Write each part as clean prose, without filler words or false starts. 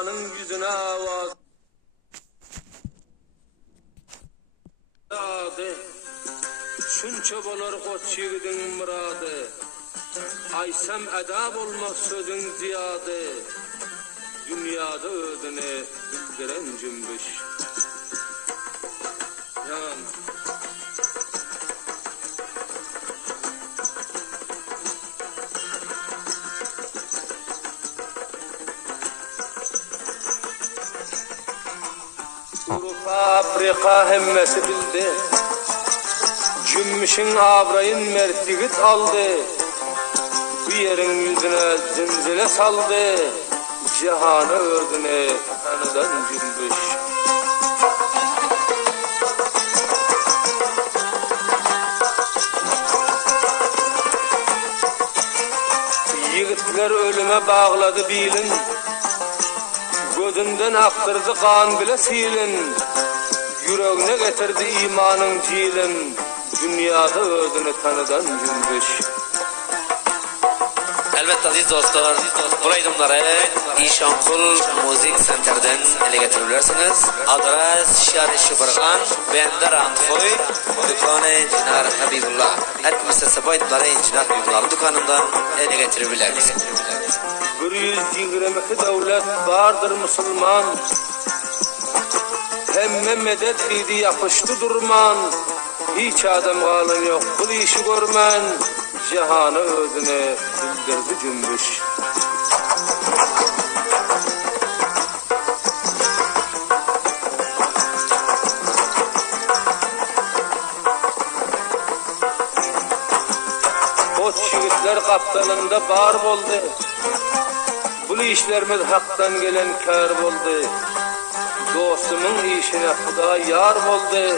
Cihanın yüzüne avaz şunça bolar koç yiğidin muradı. Aysam edab olmak sözün ziyade. Dünyada ödüne bildiren cümbüş. Yan Avrupa, Afrika hemmesi bildi. Cümbüşün abrayın mertigit aldı. Bu yerin yüzüne zilzile saldı. Cihanı ördüne tanıdan cümbüş. Yiğitler ölüme bağladı bilin. Gözünden aktırdı kan bile silin. Yüreğine getirdi imanın cilin. Dünyada ödünü tanıdan cümbüş. Elbette aziz dostlar, bu aydınları İşankul Müzik Center'den ele getirebilirsiniz. Adres Şari Şıbırgan, Bender Antfoy, Dükkanı İncinar Habibullah. Etmese aydınları İncinar Habibullah dükkanından ele getirebilirsiniz. 122 devlet vardır Müslüman. Hemme medet idi yapıştı durman. Hiç adam kalın yok bu işi görmen. Cihanı özüne bildirdi cümbüş. Koç yiğitler kaptanında bar oldu. Bu işlerimiz haktan gelen kar oldu. Dostumun işine Huda yar oldu.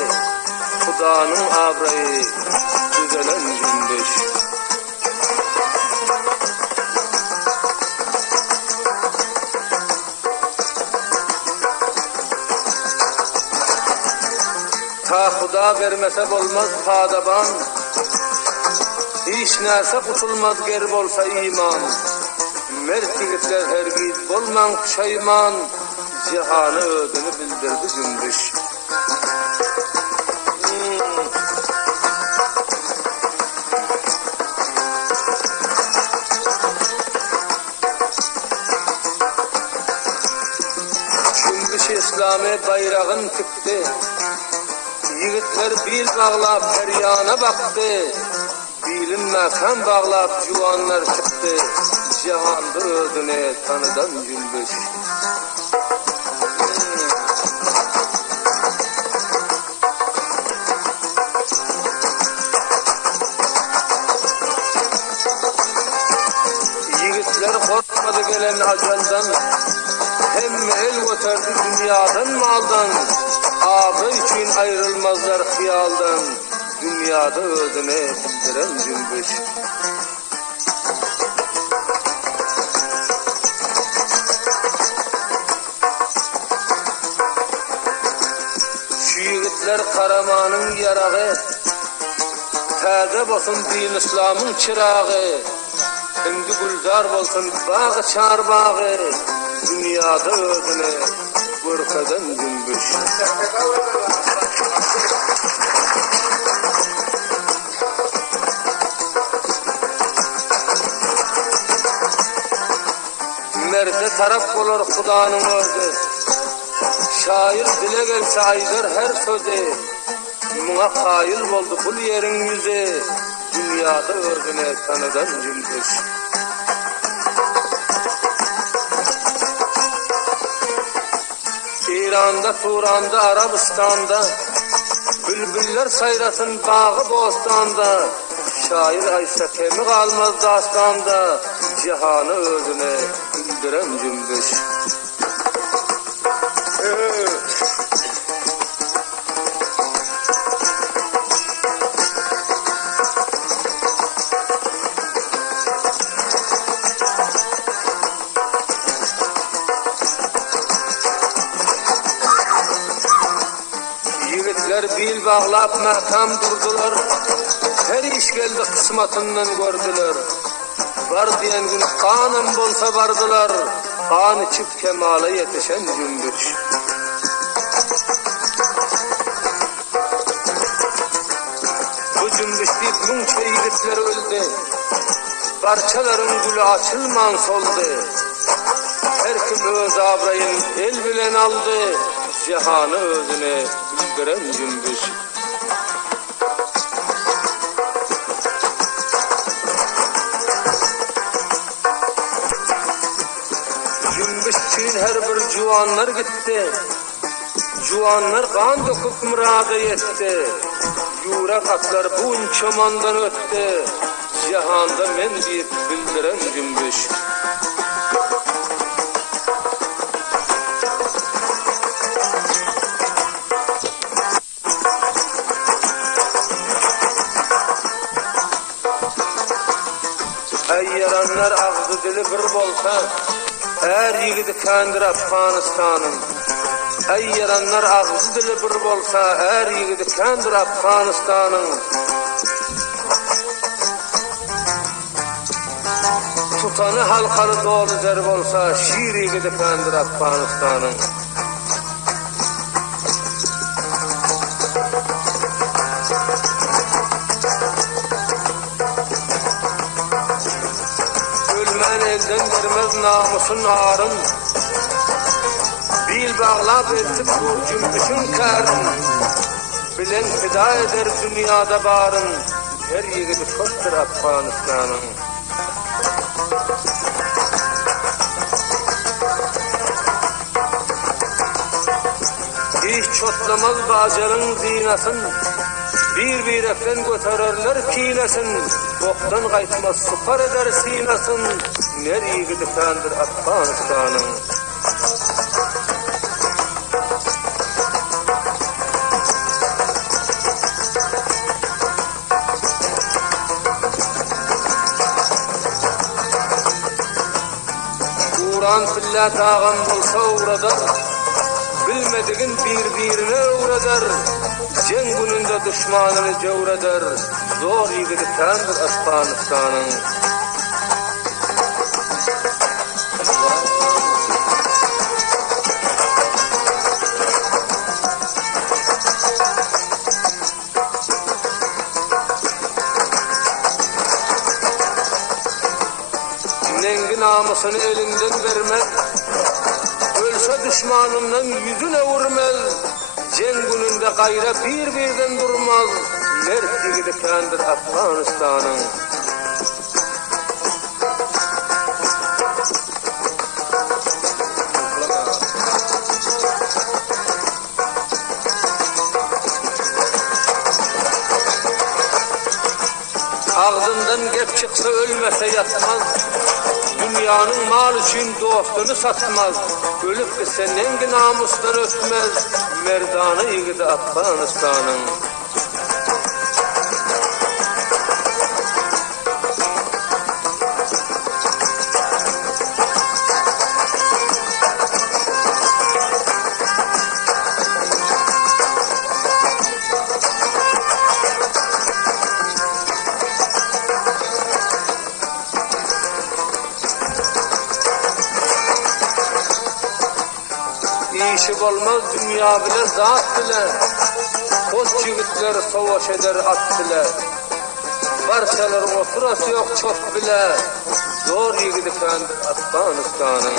Hudanın abrayı düzelen cümbüş. Ta Huda vermese olmaz padaban. Hiç neyse kutulmaz gerb olsa iman. Mert yigitler hergiz bolman pişayman. Cihanı ödünü bildirdi cümbüş. Cümbüş İslam'ı bayrağın tıktı. Yiğitler bil bağlap feryana baktı. Bilin makam bağlap juvanlar çıktı. Cihanda ödüne tanıdan cümbüş. Yiğitler korkmadı gelen acelden. Hem el götürdü dünyadan maldan. Abi için ayrılmazlar hıyaldan. Dünyada ödüne bildiren cümbüş. Şu yiğitler Karaman'ın yarağı. Taze bolsun din İslam'ın çırağı. Şimdi gülzar bolsun bağı çarbağı. Dünyada ödüne korkadan cümbüş. Merde taraf olur Hudanın özü. Şair dile gelse aydır her sözü. Buna hayıl oldu bu yerin yüzü. Dünyada ördüne tanıdan cümbüş. İran'da, Turan'da, Arabistan'da bülbüller sayrasın bağı bostanda. Şair Ayşe kemi kalmaz dastanda. Cihanı özüne bildiren cümbüş. Yiğitler bil bağlap makam durdular. Her iş geldi kısmatından gördüler. Var diyen gün kanım bolsa vardılar. kan içip kemale yetişen cümbüş. Bu cümbüş deyip munça yigitler öldü. Parçaların gülü açılman soldu. Her kim öz abrayın el bilen aldı. Cihanı özüne bildiren cümbüş. Cümbüş için her bir juvanlar gitti. Juvanlar kan döküp murada yetti. Yura katlar bun çomandan öttü. Cihanda men deyip bildiren cümbüş. Ey yaranlar ağzı dili bir bolsa, her yigidi kandır Afganistan'ın. Ey yaranlar ağzı dili bir bolsa, her yigidi kandır Afganistan'ın. Tutanı halkalı dolu zerb olsa, şiir yigidi kandır Afganistan'ın. Elden vermez namusun ağrın. Bil bağlap etip bu cümbüşün karın. Bilen fida eder dünyada barın. Her yigidi çoktur Afganistan'ın. Hiç çotlamaz bacarın zinasın. Bir eften götürürler kilesin. Boktan kaytmaz sıfar eder sinasın. Ner yigidi kandır Afganistan'ın. Uğran pilla tağın bulsa uğradar. Bilmediğin birbirine uğradar. Ceng gününde düşmanını cevredar. Zor yigidi kandır Afganistan'ın. Nengi namusunu elinden vermez. Ölse düşmanından yüzüne vurmaz. Ceng gününde gayra birden durmaz. Mert yigidi kandır Afganistan'ın. Ağzından gep çıksa ölmese yatmaz. Dünyanın mal için dostunu satmaz. Ölüp gitse nengi namustan ötmez. Merdanı yigidi Afganistan'ın. İşi olmaz dünya bile zat bile. Koz yigitler savaş eder at bile. Barçalar oturası yok çok bile. Zor yigidi kandır Afganistan'ın.